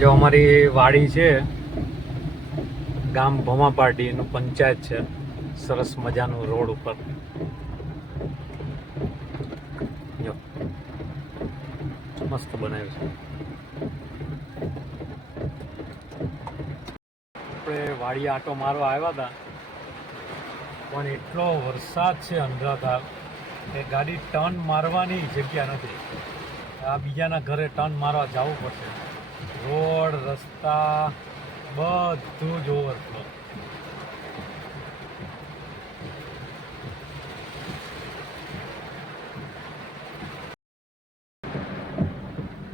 જો અમારી વાડી છે, ગામ ભમાપાટી એનું પંચાયત છે, સરસ મજાનું રોડ ઉપર. જો મસ્ત બનાવ્યું છે. આપણે વાડી આટો મારવા આવ્યા હતા, પણ એટલો વરસાદ છે અંધાધાર કે ગાડી ટર્ન મારવાની જગ્યા નથી. આ બીજાના ઘરે ટર્ન મારવા જવું પડશે. રોડ રસ્તા બધું જ ઓવરફ્લો.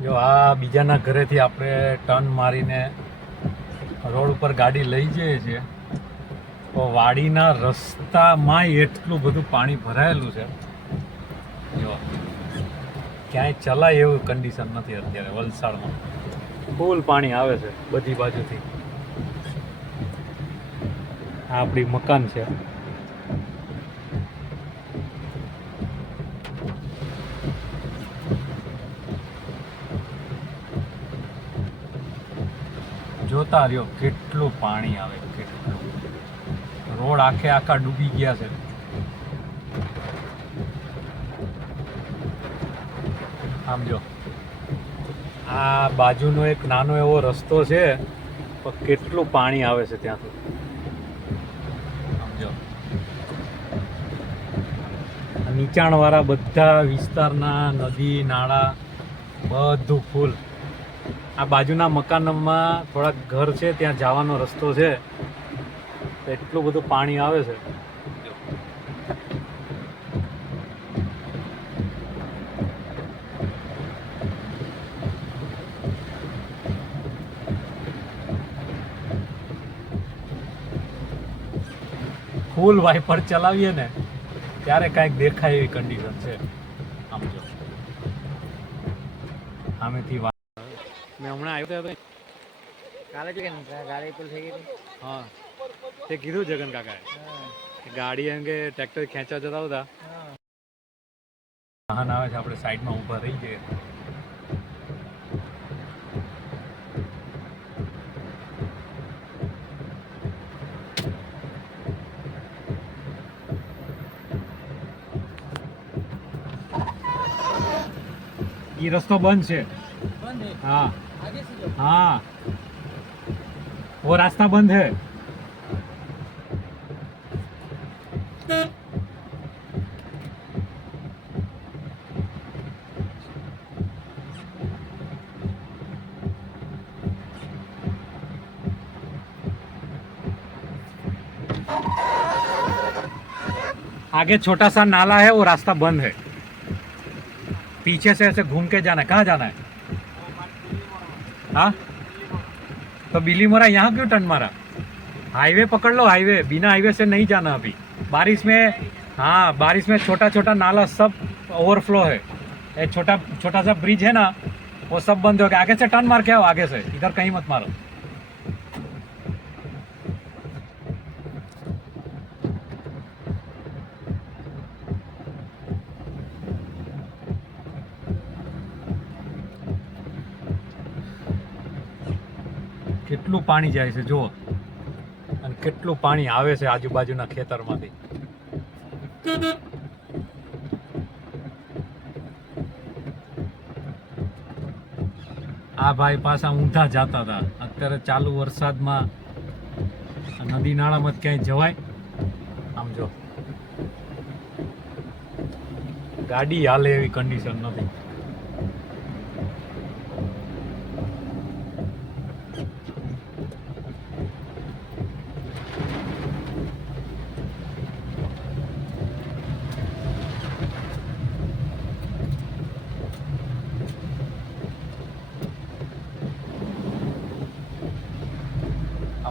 જો આ બીજાના ઘરેથી આપણે ટર્ન મારીને રોડ ઉપર ગાડી લઈ જઈએ છીએ, તો વાડીના રસ્તામાં એટલું બધું પાણી ભરાયેલું છે. જો ક્યાંય ચલાય એવું કન્ડિશન નથી અત્યારે વલસાડમાં. ફૂલ પાણી આવે છે બધી બાજુથી. આ આપણી મકાન છે. જોતા રહ્યો કેટલું પાણી આવે, કેટલું. રોડ આખે આખા ડૂબી ગયા છે. આમ જો આ બાજુનો એક નાનો એવો રસ્તો છે, પણ કેટલું પાણી આવે છે ત્યાંથી. સમજો નીચાણવાળા બધા વિસ્તારના નદી નાળા બધું ફૂલ. આ બાજુના મકાનમાં થોડાક ઘર છે, ત્યાં જવાનો રસ્તો છે, એટલું બધું પાણી આવે છે. ફૂલ વાઇપર ચલાવીએ ને ત્યારે કાંઈક દેખાય એવી કન્ડિશન છે. આમ જો સામેથી મેં હમણાં આવ્યો હતો કાલે જો કે ગાડી પુલ થઈ ગઈ. હા, તે કીધું જગન કાકાએ ગાડી એમ કે ટ્રેક્ટર ખેંચવા જતા હતા. વાહન આવે છે, આપણે સાઈડમાં ઊભા રહી જઈએ. ये रास्ता बंद है। हाँ हाँ, वो रास्ता बंद है। आगे छोटा सा नाला है, वो रास्ता बंद है। पीछे से ऐसे घूम के जाना है। कहाँ जाना है? हाँ, तो बिलीमोरा यहाँ क्यों टर्न मारा? हाईवे पकड़ लो, हाईवे। बिना हाईवे से नहीं जाना अभी बारिश में। हाँ, बारिश में छोटा छोटा नाला सब ओवरफ्लो है। ये छोटा छोटा सा ब्रिज है ना, वो सब बंद हो गया। आगे से टर्न मार के आओ, आगे से, इधर कहीं मत मारो। કેટલું પાણી જાય છે જુઓ, અને કેટલું પાણી આવે છે આજુબાજુના ખેતરમાંથી. આ ભાઈ પાછા ઊંધા જતા હતા. અત્યારે ચાલુ વરસાદમાં નદી નાળામાં ક્યાંય જવાય? આમ જો ગાડી હાલે એવી કન્ડિશન નથી.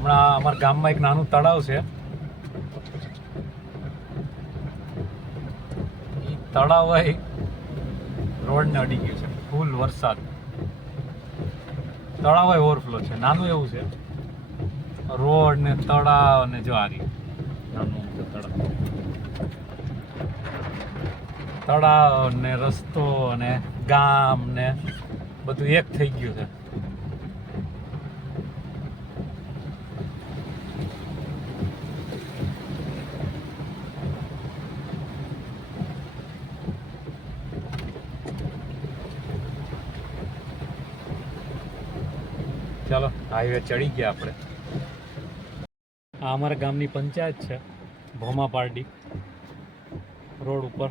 હમણાં અમારા ગામમાં એક નાનું તળાવ છે. એ તળાવ હોય રોડને અડી ગયું છે. ફૂલ વરસાદ, તળાવ હોય ઓવરફ્લો છે. નાનું એવું છે, રોડ ને તળાવ ને જો આ રહ્યું નાનું તળાવ. તળાવ ને રસ્તો ને ગામ ને બધું એક થઈ ગયું છે. ચાલો હાઈવે ચડી ગયા આપણે. આ અમારા ગામની પંચાયત છે, ભોમા પારડી રોડ ઉપર.